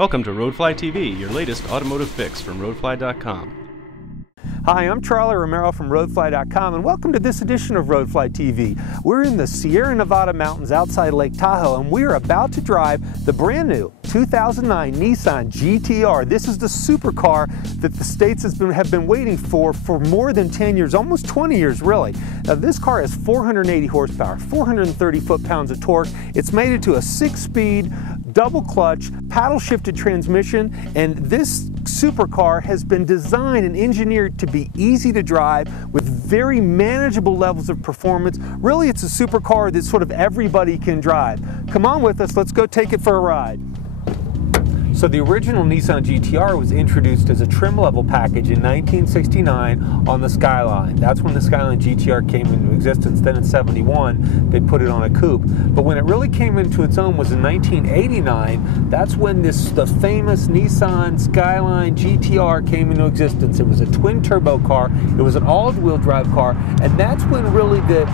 Welcome to Roadflytv, your latest automotive fix from Roadfly.com. Hi, I'm Charlie Romero from Roadfly.com, and welcome to this edition of Roadflytv. We're in the Sierra Nevada mountains outside Lake Tahoe, and we're about to drive the brand new 2009 Nissan GT-R. This is the supercar that the states have been waiting for more than 10 years, almost 20 years really. Now, this car has 480 horsepower, 430 foot-pounds of torque. It's made it to a 6-speed, double clutch, paddle shifted transmission, and this supercar has been designed and engineered to be easy to drive with very manageable levels of performance. Really, it's a supercar that sort of everybody can drive. Come on with us, let's go take it for a ride. So the original Nissan GT-R was introduced as a trim level package in 1969 on the Skyline. That's when the Skyline GT-R came into existence. Then in '71 they put it on a coupe. But when it really came into its own was in 1989. That's when the famous Nissan Skyline GT-R came into existence. It was a twin turbo car. It was an all-wheel drive car, and that's when really the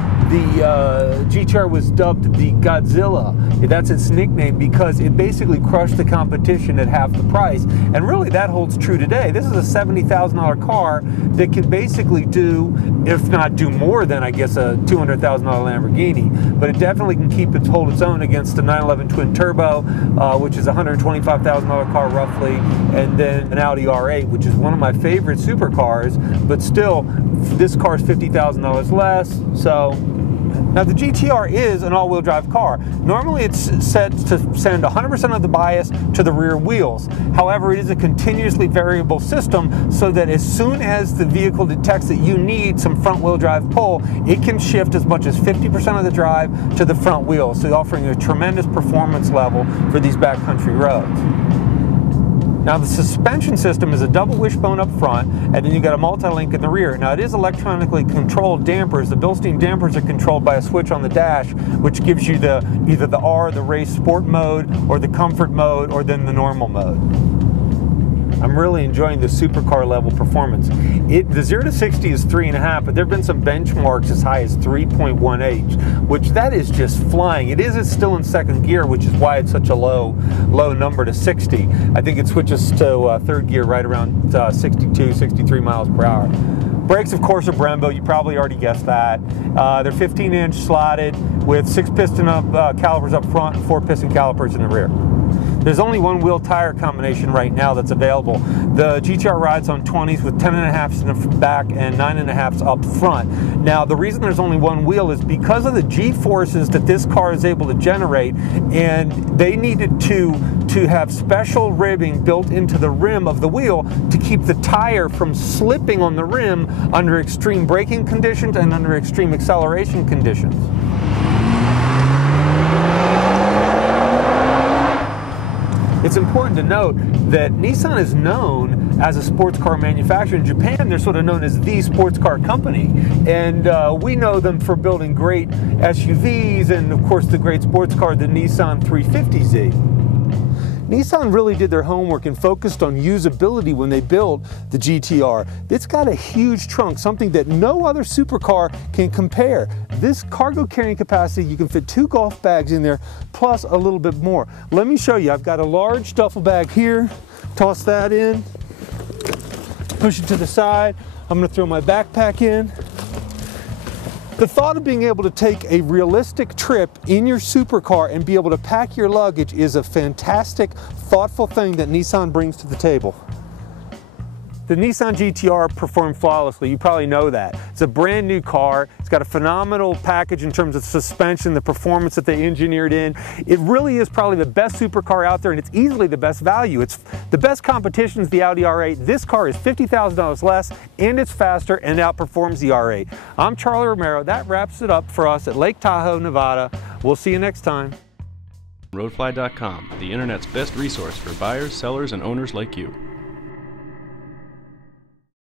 GT-R was dubbed the Godzilla. That's its nickname because it basically crushed the competition at half the price, and really that holds true today. This is a $70,000 car that can basically do, if not do more than, I guess, a $200,000 Lamborghini, but it definitely can hold its own against the 911 twin turbo, which is a $125,000 car roughly, and then an Audi R8, which is one of my favorite supercars, but still, this car is $50,000 less. So now the GT-R is an all-wheel drive car. Normally it's set to send 100% of the bias to the rear wheels. However, it is a continuously variable system so that as soon as the vehicle detects that you need some front-wheel drive pull, it can shift as much as 50% of the drive to the front wheels, so offering a tremendous performance level for these backcountry roads. Now the suspension system is a double wishbone up front, and then you got a multi-link in the rear. Now it is electronically controlled dampers. The Bilstein dampers are controlled by a switch on the dash, which gives you either the R, the race sport mode, or the comfort mode, or then the normal mode. I'm really enjoying the supercar level performance. The 0 to 60 is 3.5, but there have been some benchmarks as high as 3.18, which that is just flying. It's still in second gear, which is why it's such a low number to 60. I think it switches to third gear right around 62, 63 miles per hour. Brakes, of course, are Brembo. You probably already guessed that. They're 15-inch slotted with 6-piston calipers up front and 4-piston calipers in the rear. There's only one wheel tire combination right now that's available. The GT-R rides on 20s with 10.5s in the back and 9.5s up front. Now, the reason there's only one wheel is because of the G-forces that this car is able to generate, and they needed to have special ribbing built into the rim of the wheel to keep the tire from slipping on the rim under extreme braking conditions and under extreme acceleration conditions. It's important to note that Nissan is known as a sports car manufacturer. In Japan, they're sort of known as the sports car company. And we know them for building great SUVs and, of course, the great sports car, the Nissan 350Z. Nissan really did their homework and focused on usability when they built the GT-R. It's got a huge trunk, something that no other supercar can compare. This cargo carrying capacity, you can fit 2 golf bags in there, plus a little bit more. Let me show you. I've got a large duffel bag here. Toss that in, push it to the side. I'm gonna throw my backpack in. The thought of being able to take a realistic trip in your supercar and be able to pack your luggage is a fantastic, thoughtful thing that Nissan brings to the table. The Nissan GT-R performed flawlessly. You probably know that. It's a brand new car. It's got a phenomenal package in terms of suspension, the performance that they engineered in. It really is probably the best supercar out there, and it's easily the best value. It's the best competition is the Audi R8. This car is $50,000 less, and it's faster and outperforms the R8. I'm Charlie Romero. That wraps it up for us at Lake Tahoe, Nevada. We'll see you next time. Roadfly.com, the internet's best resource for buyers, sellers, and owners like you.